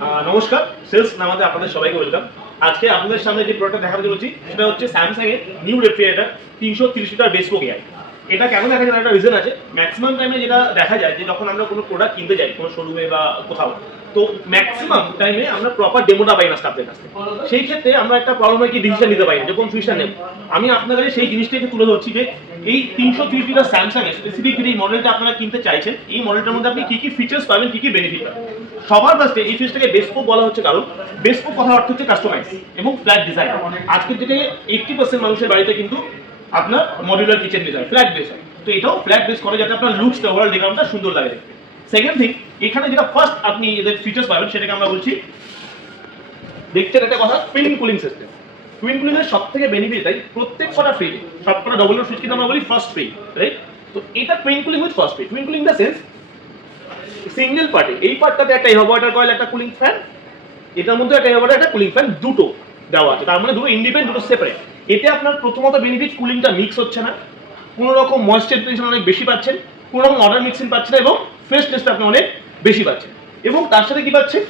নমস্কার, সেলস নামাতে আপনাদের সবাইকে ওয়েলকাম। আজকে আপনাদের সামনে যে প্রোডাক্টটা দেখাতে চলেছি সেটা হচ্ছে স্যামসাং এর new refrigerator 330 litre bespoke AI. এটা কেন দেখা যায় একটা রিজন আছে। ম্যাক্সিমাম টাইমে যেটা দেখা যায় যে যখন আমরা কোনো প্রোডাক্ট কিনতে যাই কোনো শোরুমে বা কোথাও, তো ম্যাক্সিমাম টাইমে আমরা প্রপার ডেমোটা পাই না স্টাফদের কাছ থেকে। সেই ক্ষেত্রে আমরা একটা প্রবলেম হয় কি ডিসিশন নিতে পারি না যে কোন সুইচটা নেব। আমি আপনাদের সেই জিনিসটাকে তুলে ধরছি যে এই 330 লিটার স্যামসাং এর স্পেসিফিক যে মডেলটা আপনারা কিনতে চাইছেন, এই মডেলটার মধ্যে আপনি কি কি ফিচার্স পাবেন, কি কি বেনিফিট পাবেন। সবার ফার্স্টে এই ফিচারটাকে বেসপোক বলা হচ্ছে কারণ বেসপোক কথার অর্থ হচ্ছে কাস্টমাইজ এবং ফ্ল্যাট ডিজাইন। আজকের দিনে 80% মানুষের বাড়িতে কিন্তু আপনার modular kitchen design flat base হয়, তো এটাও ফ্ল্যাট বেস করে যাতে আপনার লুকসটা ওভারঅল ডিজাইনটা সুন্দর লাগে দেখতে। সেকেন্ড থিং, এখানে যেটা ফার্স্ট আপনি এদের ফিচার্স পাবেন সেটাকে আমরা বলছি, দেখছেন একটা কথা, twin cooling system. Twin cooling এর সবথেকে বেনিফিট এটাই, প্রত্যেক কটা ফ্রি, সবকটা ডবল ডোর সুইচ কিন্তু আমরা বলি ফার্স্ট ফ্রি, রাইট? তো এটা twin cooling with first free. Twin cooling the sense single পার্টে, এই পার্টটাতে একটা এভাপোরেটর কয়েল, একটা কুলিং ফ্যান, এটার মধ্যে একটা এভাপোরেটর, একটা কুলিং ফ্যান, দুটো দেওয়া আছে। তার মানে দুটো ইন্ডিপেন্ডেন্ট, দুটো সেপারেট। এতে আপনার প্রথমত বেনিফিট, কুলিংটা মিক্স হচ্ছে না, কোনো রকম ময়েশ্চার টেনশন অনেক বেশি পাচ্ছেন, কোনো রকম অর্ডার মিক্সিং পাচ্ছেন এবং ফ্রেশনেসটা আপনি অনেক বেশি পাচ্ছেন। এবং তার সাথে কি পাচ্ছেন,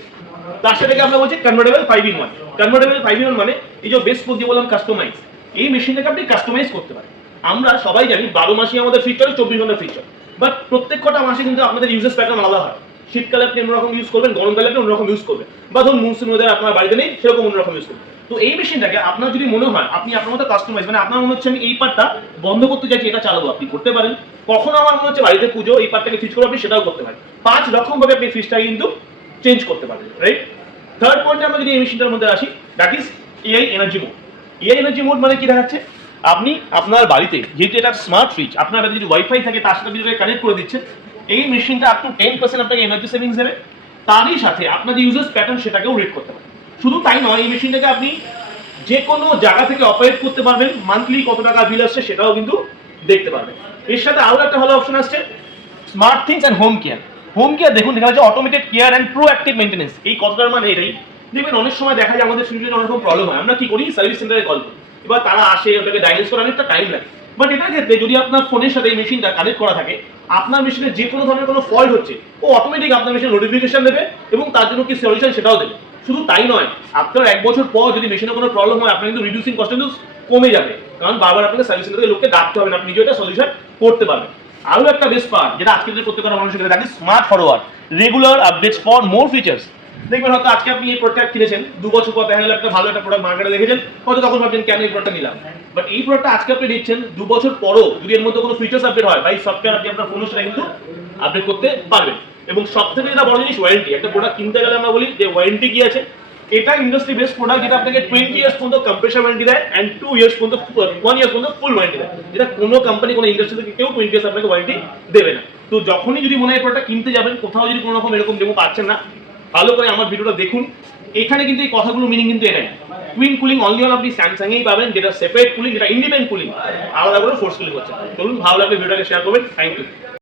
তার সাথে কি আমরা বলছি কনভার্টেবল 5-in-1। কনভার্টেবল 5-in-1 মানে এই যে বেসপোক দিয়ে বললাম কাস্টমাইজ, এই মেশিনটাকে আপনি কাস্টমাইজ করতে পারেন। আমরা সবাই জানি 12 মাসই আমাদের ফ্রিজ চলে, 24 ঘন্টা ফ্রিজ চলে, বাট প্রত্যেক কটা মাসে কিন্তু আপনাদের ইউজেস প্যাটার্ন আলাদা হয়। শীতকালে আপনি অন্যরকম ইউজ করবেন, গরমকালে আপনি অন্যরকম ইউজ করবেন, বা ধরুন মনসুন ওয়েদার আপনার বাড়িতে নেই, সেরকম অন্যরকম ইউজ করবেন। তো এই মেশিনটাকে আপনার যদি মনে হয় আপনি আপনার মতো কাস্টমাইজ, মানে আপনার মনে হচ্ছে আমি এই পার্টটা বন্ধ করতে চাইছি, এটা চালাবো, আপনি করতে পারেন। কখনো আমার মনে হচ্ছে বাড়িতে পুজো, এই পার্টটাকে ফিক্স করবো, আপনি সেটাও করতে পারেন। 5 রকম ভাবে আপনি ফ্রিজটাকে কিন্তু চেঞ্জ করতে পারবেন, রাইট? থার্ড পয়েন্টে আমরা যদি এই মেশিনটার মধ্যে আসি, that is AI energy mode. AI energy mode মানে কি দেখাচ্ছে, আপনি আপনার বাড়িতে যেহেতু এটা স্মার্ট ফ্রিজ, আপনার যদি ওয়াইফাই থাকে তার সাথে যদি কানেক্ট করে দিচ্ছেন, এই মেশিনটা আপ টু 10% আপনাকে এনার্জি সেভিংস দেবে। তারই সাথে আপনার যে ইউজার্স প্যাটার্ন সেটাকেও রিড করতে পারবেন। শুধু তাই নয়, এই মেশিনটাকে আপনি যে কোনো জায়গা থেকে অপারেট করতে পারবেন, মান্থলি কত টাকা বিল আসছে সেটাও কিন্তু দেখতে পারবেন। এর সাথে আরও একটা ভালো অপশন আসছে, smart things and home care. Home care দেখুন, দেখা যাচ্ছে automated care and proactive maintenance. এই কথাটার মানে এটাই, দেখবেন অনেক সময় দেখা যায় আমাদের ফ্রিজের অনেক রকম প্রবলেম হয়, আমরা কি করি, সার্ভিস সেন্টারে কল করি, এবার তারা আসে, ওটাকে ডায়াগনোস করার অনেকটা টাইম লাগে। বাট এটার ক্ষেত্রে যদি আপনার ফোনের সাথে এই মেশিনটা কানেক্ট করা থাকে, আপনার মেশিনে যে কোনো ধরনের কোনো ফল্ট হচ্ছে, ও অটোমেটিক আপনার মেশিনে নোটিফিকেশন দেবে এবং তার জন্য কি সলিউশন সেটাও দেবে। শুধু তাই নয়, আপনার 1 বছর পর যদি মেশিনে কোনো প্রবলেম হয়, আপনার কিন্তু রিডিউসিং কস্ট কিন্তু কমে যাবে, কারণ বারবার আপনাকে সার্ভিস সেন্টার থেকে লোককে ডাকতে হবে না, আপনি নিজে এটা সলিউশন করতে পারবেন। আরও একটা বেস্ট পার্ট যেটা আজকে প্রত্যেকটা মানুষের কাছে থাকে, smart forward regular updates for more features. দেখবেন হয়তো আজকে আপনি এই প্রোডাক্ট কিনেছেন, 2 বছর পর দেখা গেল একটা ভালো একটা প্রোডাক্ট মার্কেটে দেখেছেন, হয়তো তখন ভাবছেন কেন এই প্রোডাক্টটা নিলাম। বাট এই প্রোডাক্টটা আজকে আপনি নিচ্ছেন, 2 বছর পরও যদি এর মধ্যে কোনো ফিচার্স আপডেট হয় বা এই সফটওয়্যার আপনি আপনার ফোনে সেটা কিন্তু আপডেট করতে পারবেন। এবং সবথেকে যেটা বড় জিনিস, ওয়ারেন্টি। একটা প্রোডাক্ট কিনতে গেলে আমরা বলি যে ওয়ারেন্টি কি আছে, এটা ইন্ডাস্ট্রি বেস্ট প্রোডাক্ট যেটা আপনাকে 20 ইয়ার্স পর্যন্ত কম্প্রেসার ওয়ারেন্টি দেয় এন্ড 2 ইয়ার্স পর্যন্ত 1 ইয়ার্স পর্যন্ত ফুল ওয়ারেন্টি দেয়, যেটা কোনো কোম্পানি কোনো ইন্ডাস্ট্রি থেকে কেউ 20 ইয়ার্স আপনাকে ওয়ারেন্টি দেবে না। তো যখনই যদি মনে হয় প্রোডাক্ট কিনতে যাবেন, কোথাও যদি কোনো রকম এরকম ডেমো পাচ্ছেন না, ভালো করে আমার ভিডিওটা দেখুন। এখানে কিন্তু এই কথাগুলো মিনিং কিন্তু এটাই, টুইন কুলিং অনলি অন আপনি স্যামসাং এই পাবেন, যেটা সেপারেট কুলিং, যেটা ইন্ডিপেন্ডেন্ট কুলিং, আলাদা করে ফোর্স কুলিং হচ্ছে। চলুন, ভালো লাগলে ভিডিওটাকে শেয়ার করবেন। Thank you.